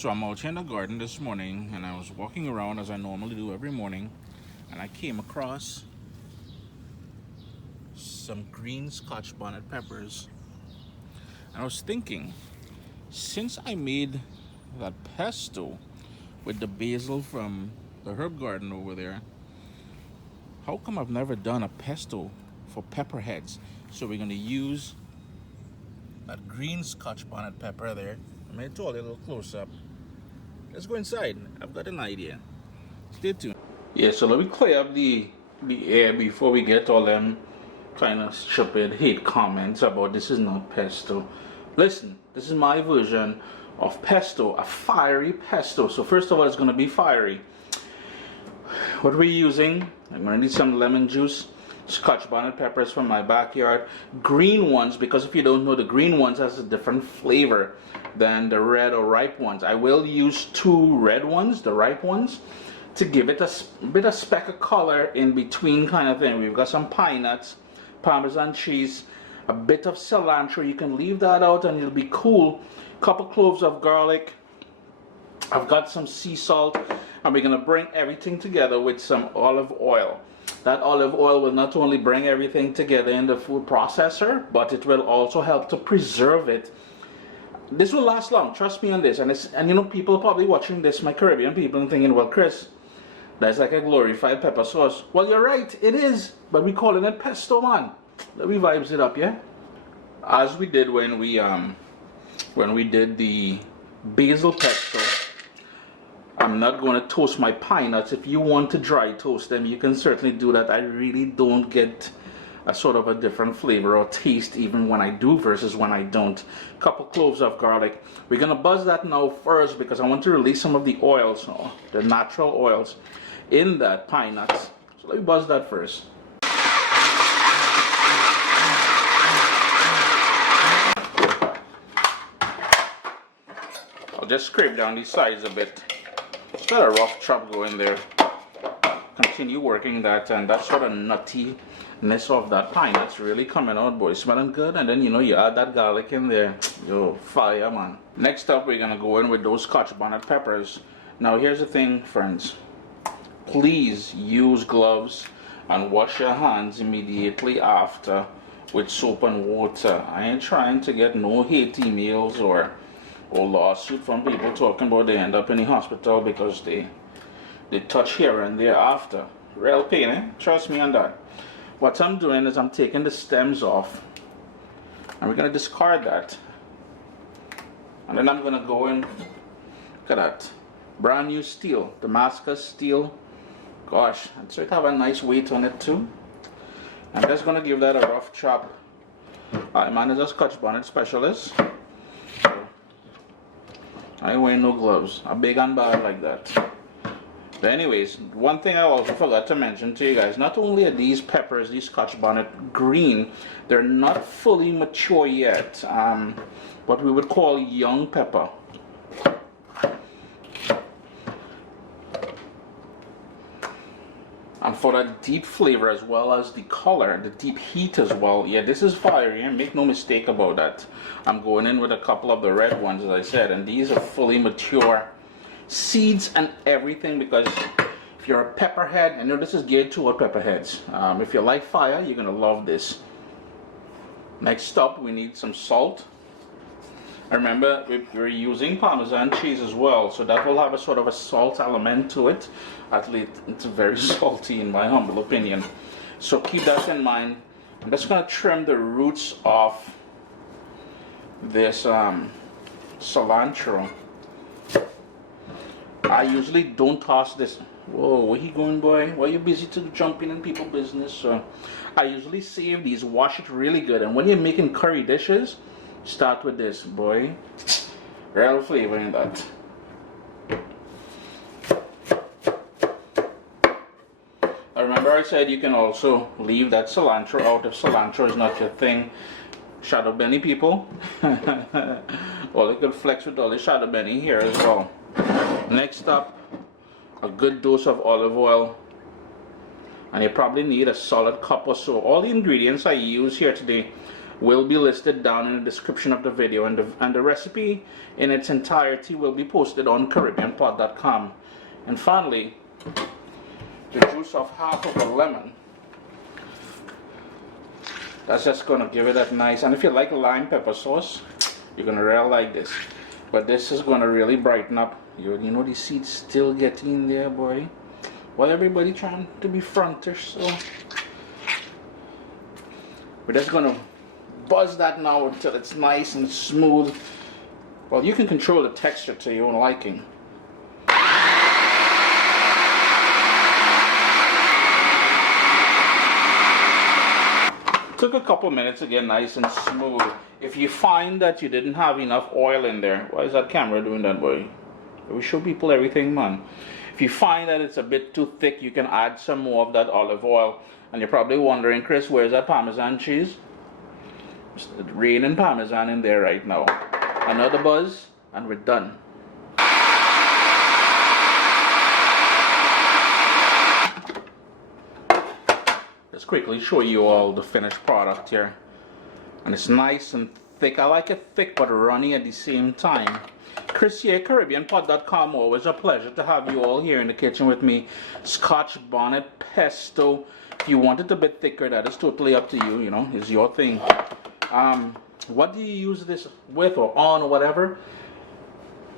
So I'm out here in the garden this morning and I was walking around as I normally do every morning, and I came across some green Scotch bonnet peppers. And I was thinking, since I made that pesto with the basil from the herb garden over there, how come I've never done a pesto for pepper heads? So we're going to use that green Scotch bonnet pepper there. I'm going to do a little close up. Let's go inside. I've got an idea. Stay tuned. Yeah, so let me clear up the air before we get all them kind of stupid hate comments about this is not pesto. Listen, this is my version of pesto, a fiery pesto. So first of all, it's going to be fiery. What we're using, I'm going to need some lemon juice, Scotch bonnet peppers from my backyard, green ones, because if you don't know, the green ones has a different flavor than the red or ripe ones. I will use 2 red ones, the ripe ones, to give it a bit of speck of color in between kind of thing. We've got some pine nuts, Parmesan cheese, a bit of cilantro. You can leave that out and it'll be cool. Couple cloves of garlic. I've got some sea salt, and we're going to bring everything together with some olive oil. That olive oil will not only bring everything together in the food processor, but it will also help to preserve it. This will last long, trust me on this. And you know, people are probably watching this, my Caribbean people, and thinking, well, Chris, that's like a glorified pepper sauce. Well, you're right, it is, but we calling it pesto, man. Let me vibes it up, yeah? As we did when we did the basil pesto, I'm not going to toast my pine nuts. If you want to dry toast them, you can certainly do that. I really don't get a sort of a different flavor or taste even when I do versus when I don't. Couple cloves of garlic. We're going to buzz that now first because I want to release some of the oils, the natural oils in that pine nuts. So let me buzz that first. I'll just scrape down these sides a bit. Got a rough chop going there. Continue working that, and that sort of nuttiness of that pine that's really coming out, boy, smelling good. And then you know you add that garlic in there, yo, fire, man. Next up, we're gonna go in with those Scotch bonnet peppers. Now here's the thing, friends, please use gloves and wash your hands immediately after with soap and water. I ain't trying to get no hate emails or lawsuit from people talking about they end up in the hospital because they touch here and there after. Real pain, eh? Trust me on that. What I'm doing is I'm taking the stems off, and we're going to discard that. And then I'm going to go in, look at that, brand new steel, Damascus steel. Gosh, and so it have a nice weight on it too. I'm just going to give that a rough chop. Man is a Scotch bonnet specialist. I ain't wearing no gloves. I'm big and bad like that. But anyways, one thing I also forgot to mention to you guys, not only are these peppers, these Scotch bonnet, green, they're not fully mature yet. What we would call young pepper. And for that deep flavor as well as the color, the deep heat as well. Yeah, this is fiery, and make no mistake about that. I'm going in with a couple of the red ones, as I said, and these are fully mature. Seeds and everything, because if you're a pepperhead, I know this is geared toward pepperheads. If you like fire, you're going to love this. Next up, we need some salt. Remember, we're using Parmesan cheese as well, so that will have a sort of a salt element to it. At least it's very salty in my humble opinion. So keep that in mind. I'm just going to trim the roots off this cilantro. I usually don't toss this. Whoa, where you going, boy? Why are you busy to jumping in people's business? So I usually save these, wash it really good, and when you're making curry dishes, start with this, boy. Real flavor in that. I remember I said you can also leave that cilantro out if cilantro is not your thing. Shadow Benny people. Well, you could flex with all the Shadow Benny here as well. Next up, a good dose of olive oil. And you probably need a solid cup or so. All the ingredients I use here today will be listed down in the description of the video, and the recipe in its entirety will be posted on caribbeanpot.com. And finally, the juice of half of a lemon. That's just gonna give it that nice, and if you like lime pepper sauce, you're gonna really like this. But this is gonna really brighten up. You know the seeds still getting in there, boy. Well, everybody trying to be frontish, so we're just gonna buzz that now until it's nice and smooth. Well, you can control the texture to your own liking. Took a couple minutes to get nice and smooth. If you find that you didn't have enough oil in there, why is that camera doing that, boy? We show people everything, man. If you find that it's a bit too thick, you can add some more of that olive oil. And you're probably wondering, Chris, where's that Parmesan cheese? It's raining Parmesan in there right now. Another buzz, and we're done. Let's quickly show you all the finished product here. And it's nice and thick. I like it thick but runny at the same time. Chris here, caribbeanpot.com. Always a pleasure to have you all here in the kitchen with me. Scotch Bonnet Pesto. If you want it a bit thicker, that is totally up to you. You know, it's your thing. What do you use this with or on or whatever?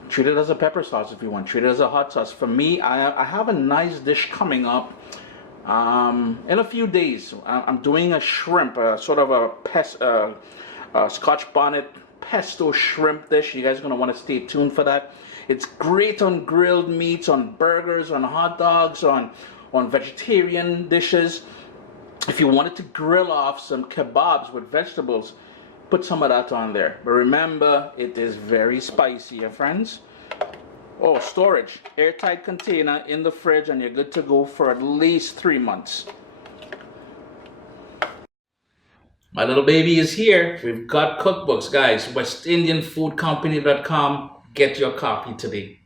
Treat it as a pepper sauce if you want. Treat it as a hot sauce. For me, I have a nice dish coming up in a few days. I'm doing a shrimp, sort of a Scotch Bonnet Pesto shrimp dish. You guys are going to want to stay tuned for that. It's great on grilled meats, on burgers, on hot dogs, on vegetarian dishes. If you wanted to grill off some kebabs with vegetables, put some of that on there. But remember, it is very spicy, your friends. Oh, storage. Airtight container in the fridge, and you're good to go for at least 3 months. My little baby is here. We've got cookbooks, guys. WestIndianFoodCompany.com. Get your copy today.